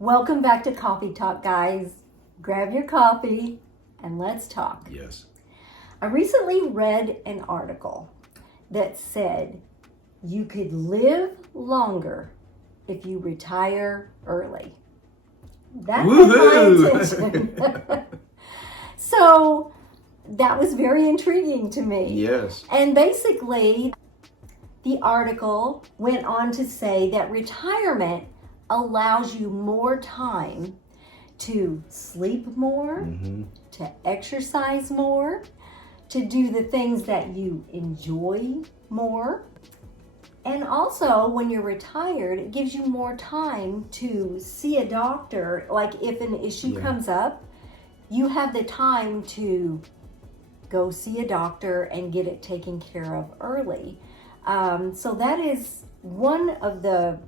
Welcome back to Coffee Talk, guys. Grab your coffee and let's talk. Yes. I recently read an article that said you could live longer if you retire early. That caught my attention. So that was very intriguing to me. Yes. And basically, the article went on to say that retirement allows you more time to sleep more, to exercise more, to do the things that you enjoy more. And also, when you're retired, it gives you more time to see a doctor. Like if an issue comes up, you have the time to go see a doctor and get it taken care of early. So that is one of the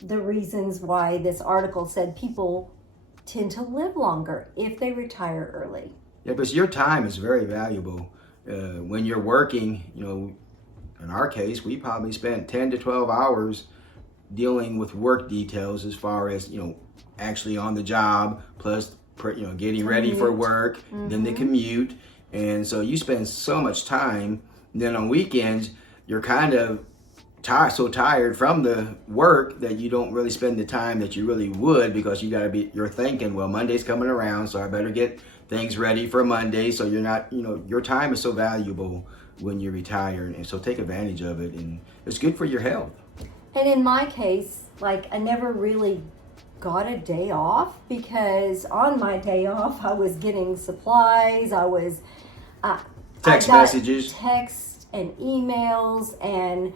reasons why this article said people tend to live longer if they retire early. Yeah, because your time is very valuable. When you're working, in our case, we probably spent 10 to 12 hours dealing with work details as far as, actually on the job, plus, getting ready for work, then the commute. And so you spend so much time. And then on weekends, you're kind of so tired from the work that you don't really spend the time that you really would, because you're thinking, well, Monday's coming around, so I better get things ready for Monday. So you're not, your time is so valuable when you retire, and so take advantage of it, and it's good for your health. And in my case, I never really got a day off, because on my day off I was getting supplies, Text messages, text and emails, and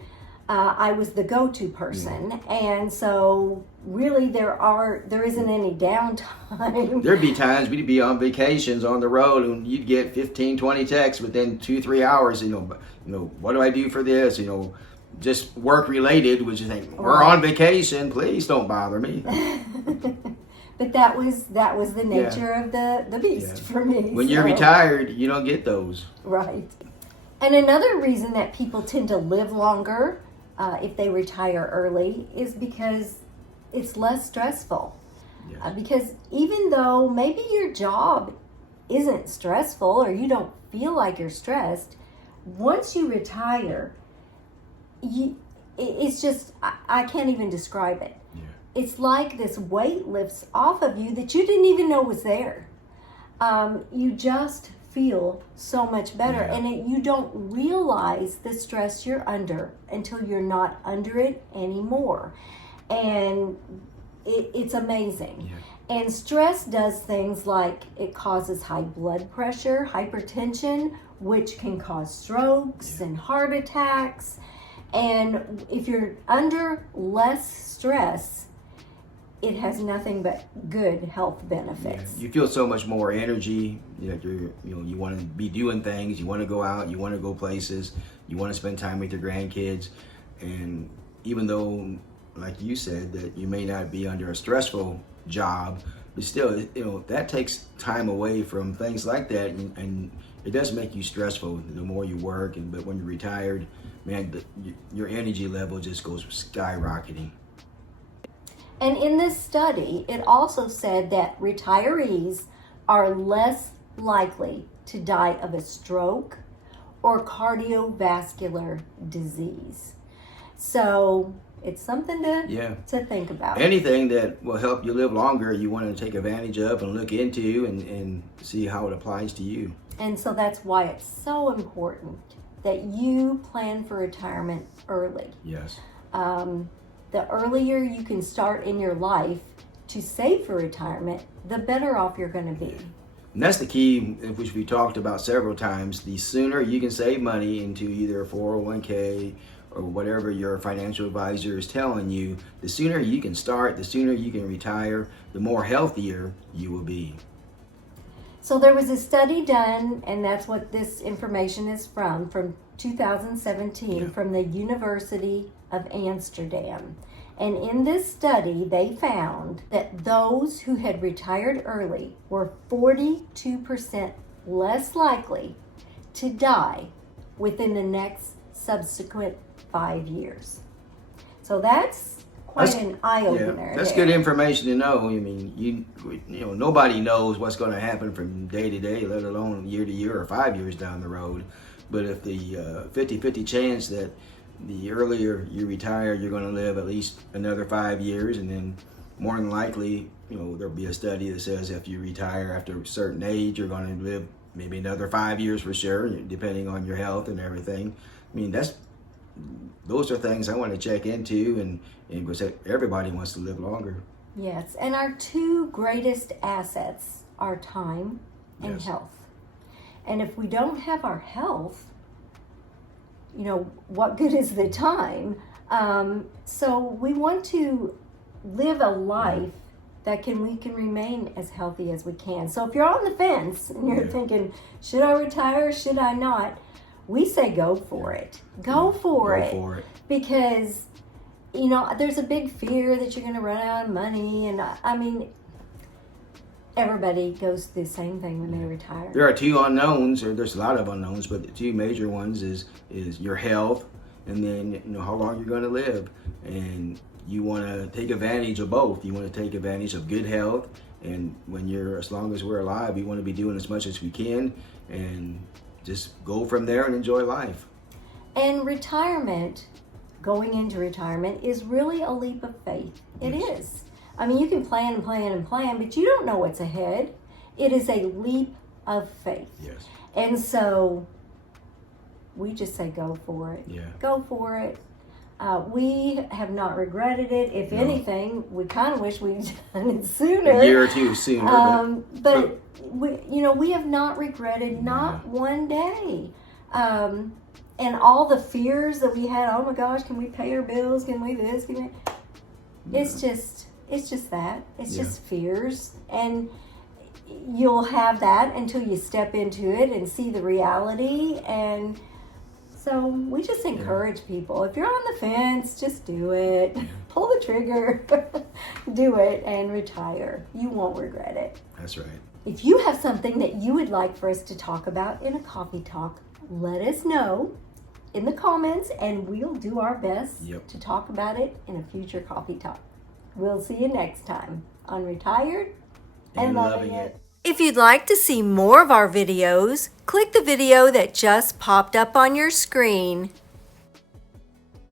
I was the go-to person. And so really there isn't any downtime. There'd be times we'd be on vacations on the road and you'd get 15, 20 texts within 2-3 hours, what do I do for this? Just work related, which you think, we're on vacation, please don't bother me. But that was the nature of the beast for me. When you're retired, you don't get those. Right. And another reason that people tend to live longer if they retire early is because it's less stressful. Yes. Because even though maybe your job isn't stressful or you don't feel like you're stressed, once you retire, it's just, I can't even describe it. Yeah. It's like this weight lifts off of you that you didn't even know was there. You just feel so much better, and you don't realize the stress you're under until you're not under it anymore. And it's amazing. Yeah. And stress does things like it causes high blood pressure, hypertension, which can cause strokes and heart attacks. And if you're under less stress, it has nothing but good health benefits. Yeah. You feel so much more energy. You want to be doing things. You want to go out. You want to go places. You want to spend time with your grandkids. And even though, like you said, that you may not be under a stressful job, but still, that takes time away from things like that, and it does make you stressful the more you work. But when you're retired, man, your energy level just goes skyrocketing. And in this study, it also said that retirees are less likely to die of a stroke or cardiovascular disease. So it's something to think about. Anything that will help you live longer, you want to take advantage of and look into and see how it applies to you. And so that's why it's so important that you plan for retirement early. Yes. The earlier you can start in your life to save for retirement, the better off you're going to be. And that's the key, which we talked about several times. The sooner you can save money into either a 401k or whatever your financial advisor is telling you, the sooner you can start, the sooner you can retire, the more healthier you will be. So there was a study done, and that's what this information is from 2017, from the University of Amsterdam. And in this study, they found that those who had retired early were 42% less likely to die within the next subsequent 5 years. So that's quite an eye opener. That's good information to know. I mean, you know, nobody knows what's going to happen from day to day, let alone year to year or 5 years down the road. But if the 50-50 chance that the earlier you retire, you're going to live at least another 5 years, and then more than likely, you know, there'll be a study that says if you retire after a certain age, you're going to live maybe another 5 years for sure, depending on your health and everything. I mean, those are things I want to check into, and because everybody wants to live longer. Yes, and our two greatest assets are time and health. And if we don't have our health, you know, what good is the time? So we want to live a life that we can remain as healthy as we can. So if you're on the fence and you're thinking, should I retire or should I not? We say go for it. Go for it. Because, you know, there's a big fear that you're going to run out of money. And I mean, everybody goes through the same thing when they retire. There are two unknowns, or there's a lot of unknowns, but the two major ones is your health, and then, you know, how long you're going to live. And you want to take advantage of both. You want to take advantage of good health, and as long as we're alive, we want to be doing as much as we can, and just go from there and enjoy life. And going into retirement is really a leap of faith. It is. I mean, you can plan and plan and plan, but you don't know what's ahead. It is a leap of faith. Yes. And so we just say go for it. Yeah. Go for it. We have not regretted it. If anything, we kind of wish we'd done it sooner. A year or two sooner. But we have not regretted not one day. And all the fears that we had, oh my gosh, can we pay our bills? Can we this? It's just that. It's just fears. And you'll have that until you step into it and see the reality. And so we just encourage people, if you're on the fence, just do it. Pull the trigger, do it, and retire. You won't regret it. That's right. If you have something that you would like for us to talk about in a coffee talk, let us know in the comments, and we'll do our best to talk about it in a future coffee talk. We'll see you next time on Retired and Loving It. If you'd like to see more of our videos, click the video that just popped up on your screen.